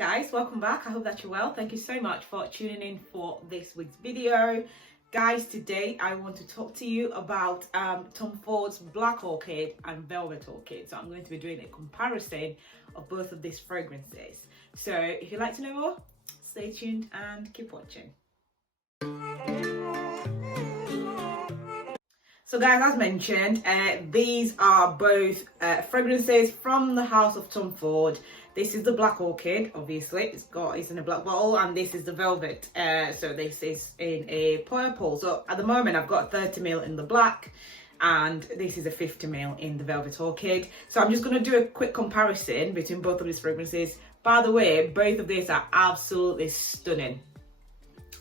guys, welcome back. I hope that you're well. Thank you so much for tuning in for this week's video. Guys, today I want to talk to you about Tom Ford's Black Orchid and Velvet Orchid. So I'm going to be doing a comparison of both of these fragrances. So if you'd like to know more, stay tuned and keep watching. So guys, as mentioned, these are both fragrances from the house of Tom Ford. This is the Black Orchid, obviously. It's in a black bottle, and this is the Velvet. So this is in a purple. So at the moment, I've got 30ml in the black, and this is a 50ml in the Velvet Orchid. So I'm just going to do a quick comparison between both of these fragrances. By the way, both of these are absolutely stunning.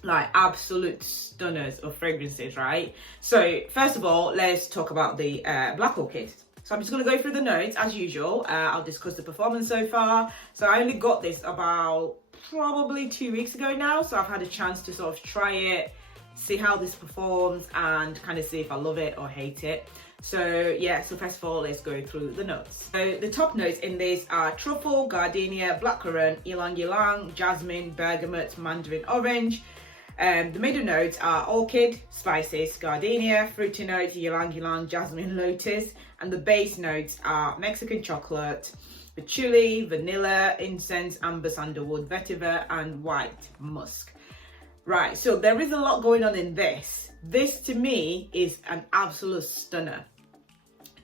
Like absolute stunners of fragrances, right? So first of all, let's talk about the Black Orchid. So I'm just going to go through the notes as usual. I'll discuss the performance so far. So I only got this about probably 2 weeks ago now, so I've had a chance to sort of try it, see how this performs, and kind of see if I love it or hate it. So yeah, so first of all, let's go through the notes. So the top notes in this are truffle, gardenia, blackcurrant, ylang ylang, jasmine, bergamot, mandarin orange. The middle notes are orchid, spices, gardenia, fruity notes, ylang ylang, jasmine, lotus, and the base notes are Mexican chocolate, patchouli, vanilla, incense, amber sandalwood, vetiver, and white musk. Right, so there is a lot going on in this. This to me is an absolute stunner.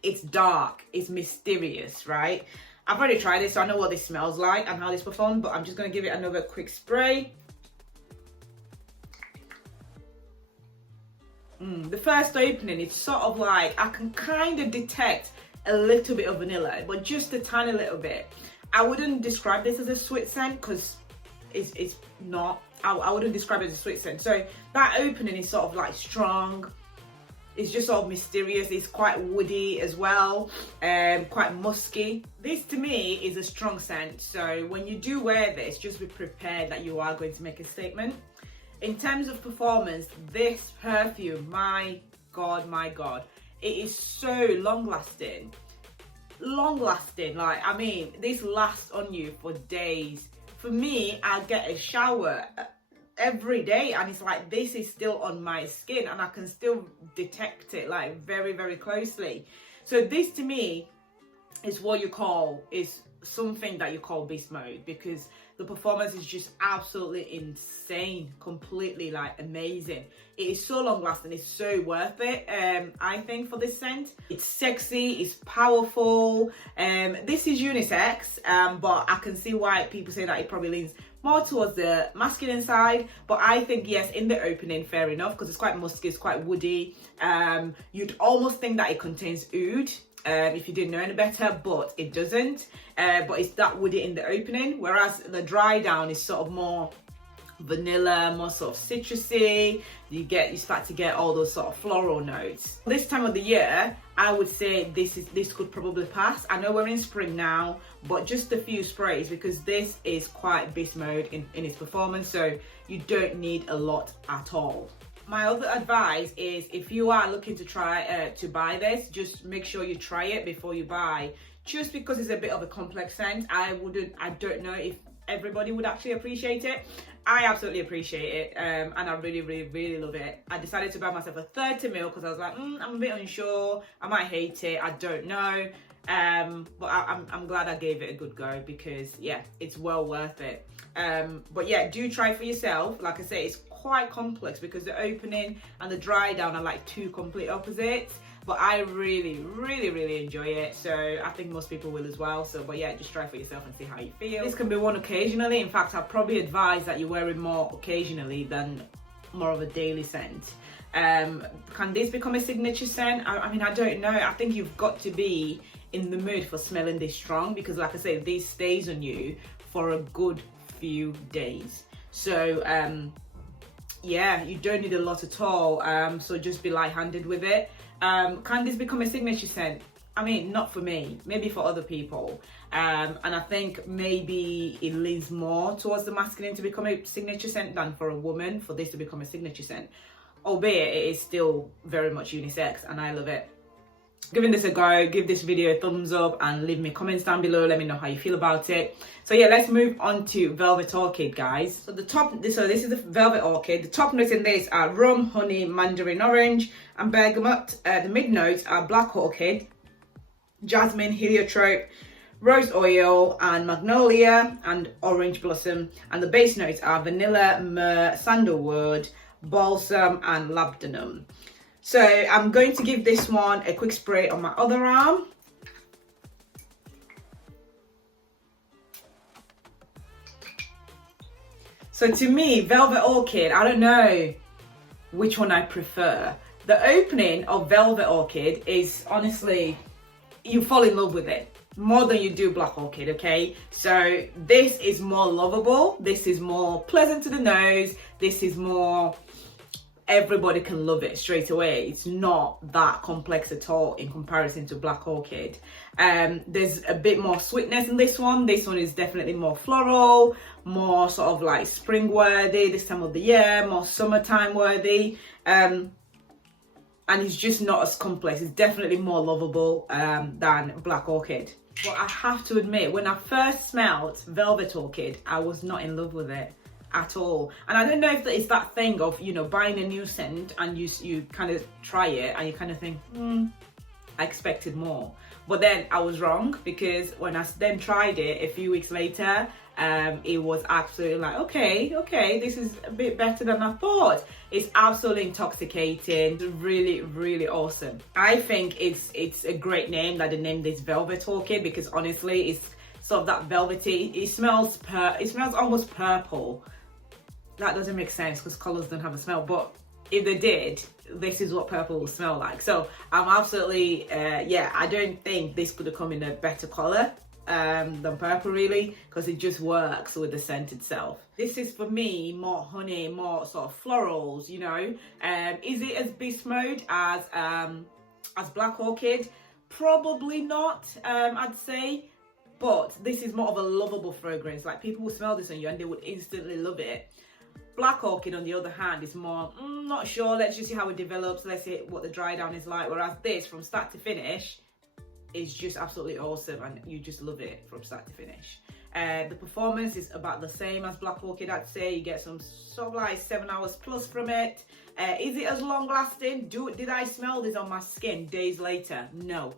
It's dark, it's mysterious, right? I've already tried this, so I know what this smells like and how this performs, but I'm just going to give it another quick spray. The first opening, it's sort of like, I can kind of detect a little bit of vanilla, but just a tiny little bit. I wouldn't describe this as a sweet scent because it's not. I wouldn't describe it as a sweet scent. So that opening is sort of like strong. It's just sort of mysterious. It's quite woody as well, quite musky. This to me is a strong scent. So when you do wear this, just be prepared that you are going to make a statement. In terms of performance, this perfume, my God, it is so long lasting, like, I mean, this lasts on you for days. For me, I get a shower every day, and it's like this is still on my skin, and I can still detect it like very, very closely. So this to me is something that you call beast mode, because the performance is just absolutely insane, completely like amazing. It is so long lasting, it's so worth it. I think for this scent, it's sexy, it's powerful. This is unisex, but I can see why people say that it probably leans more towards the masculine side. But I think yes, in the opening, fair enough, because it's quite musky, it's quite woody. You'd almost think that it contains oud, if you didn't know any better, but it doesn't. But it's that woody in the opening, whereas the dry down is sort of more vanilla, more sort of citrusy. You start to get all those sort of floral notes. This time of the year, I would say this could probably pass. I know we're in spring now, but just a few sprays, because this is quite beast mode in its performance, so you don't need a lot at all. My other advice is, if you are looking to try to buy this, just make sure you try it before you buy. Just because it's a bit of a complex scent, I don't know if everybody would actually appreciate it. I absolutely appreciate it, and I really, really, really love it. I decided to buy myself a 30ml because I was like, I'm a bit unsure. I might hate it. I don't know. But I'm glad I gave it a good go, because yeah, it's well worth it. But yeah, do try for yourself. Like I say, it's quite complex because the opening and the dry down are like two complete opposites, but I really, really, really enjoy it, so I think most people will as well. So but yeah, just try for yourself and see how you feel. This can be worn occasionally. In fact, I'd probably advise that you wear it more occasionally than more of a daily scent. Can this become a signature scent? I mean, I don't know. I think you've got to be in the mood for smelling this strong, because like I say, this stays on you for a good few days. So yeah, you don't need a lot at all, so just be light-handed with it. Can this become a signature scent? I mean, not for me, maybe for other people. And I think maybe it leans more towards the masculine to become a signature scent than for a woman for this to become a signature scent. Albeit it is still very much unisex, and I love it. giving this a go. Give this video a thumbs up and leave me comments down below. Let me know how you feel about it. So yeah, let's move on to Velvet Orchid, guys. So this is the Velvet Orchid. The top notes in this are rum, honey, mandarin orange, and bergamot. The mid notes are Black Orchid, jasmine, heliotrope, rose oil, and magnolia, and orange blossom. And the base notes are vanilla, myrrh, sandalwood, balsam, and labdanum. So I'm going to give this one a quick spray on my other arm. So to me, Velvet Orchid, I don't know which one I prefer. The opening of Velvet Orchid is honestly, you fall in love with it more than you do Black Orchid, okay? So this is more lovable. This is more pleasant to the nose. This is more, everybody can love it straight away. It's not that complex at all in comparison to Black Orchid. There's a bit more sweetness in this one. This one is definitely more floral, more sort of like spring worthy this time of the year, more summertime worthy. And it's just not as complex. It's definitely more lovable than Black Orchid. But I have to admit, when I first smelled Velvet Orchid, I was not in love with it at all. And I don't know if it's that thing of, you know, buying a new scent and you kind of try it and you kind of think, I expected more. But then I was wrong, because when I then tried it a few weeks later, it was absolutely like, okay, this is a bit better than I thought. It's absolutely intoxicating. It's really, really awesome. I think it's a great name that they named this Velvet Orchid, because honestly, it's sort of that velvety. It smells almost purple. That doesn't make sense because colors don't have a smell, but if they did, this is what purple will smell like. So I'm absolutely, yeah, I don't think this could have come in a better color than purple, really, because it just works with the scent itself. This is for me more honey, more sort of florals, you know. Is it as beast mode as Black Orchid? Probably not, I'd say. But this is more of a lovable fragrance. Like, people will smell this on you and they would instantly love it. Black Orchid, on the other hand, is more, not sure, let's just see how it develops, let's see what the dry down is like. Whereas this, from start to finish, is just absolutely awesome and you just love it from start to finish. The performance is about the same as Black Orchid, I'd say. You get some sort of like 7 hours plus from it. Is it as long lasting? Did I smell this on my skin days later? No.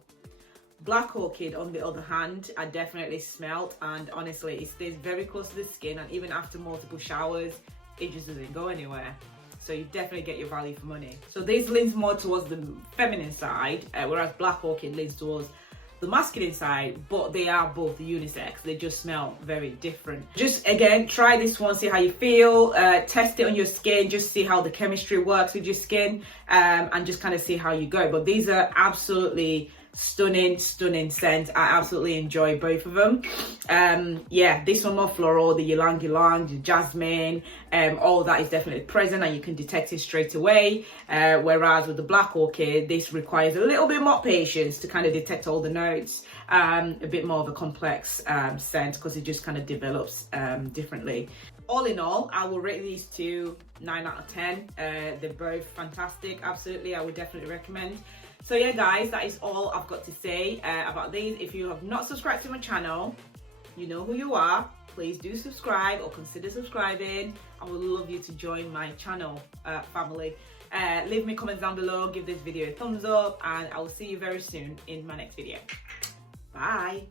Black Orchid, on the other hand, I definitely smelled, and honestly, it stays very close to the skin, and even after multiple showers, it just doesn't go anywhere. So you definitely get your value for money. So this leans more towards the feminine side, whereas Black Orchid leans towards the masculine side, but they are both unisex. They just smell very different. Just again, try this one, see how you feel, test it on your skin, just see how the chemistry works with your skin, and just kind of see how you go. But these are absolutely stunning scent. I absolutely enjoy both of them. Yeah, this one more floral, the ylang ylang, the jasmine, all that is definitely present and you can detect it straight away. Whereas with the Black Orchid, this requires a little bit more patience to kind of detect all the notes. A bit more of a complex scent, because it just kind of develops differently. All in all, I will rate these two 9 out of 10. They're both fantastic. Absolutely, I would definitely recommend. So yeah, guys, that is all I've got to say about these. If you have not subscribed to my channel, you know who you are. Please do subscribe or consider subscribing. I would love you to join my channel family. Leave me comments down below, give this video a thumbs up, and I will see you very soon in my next video. Bye.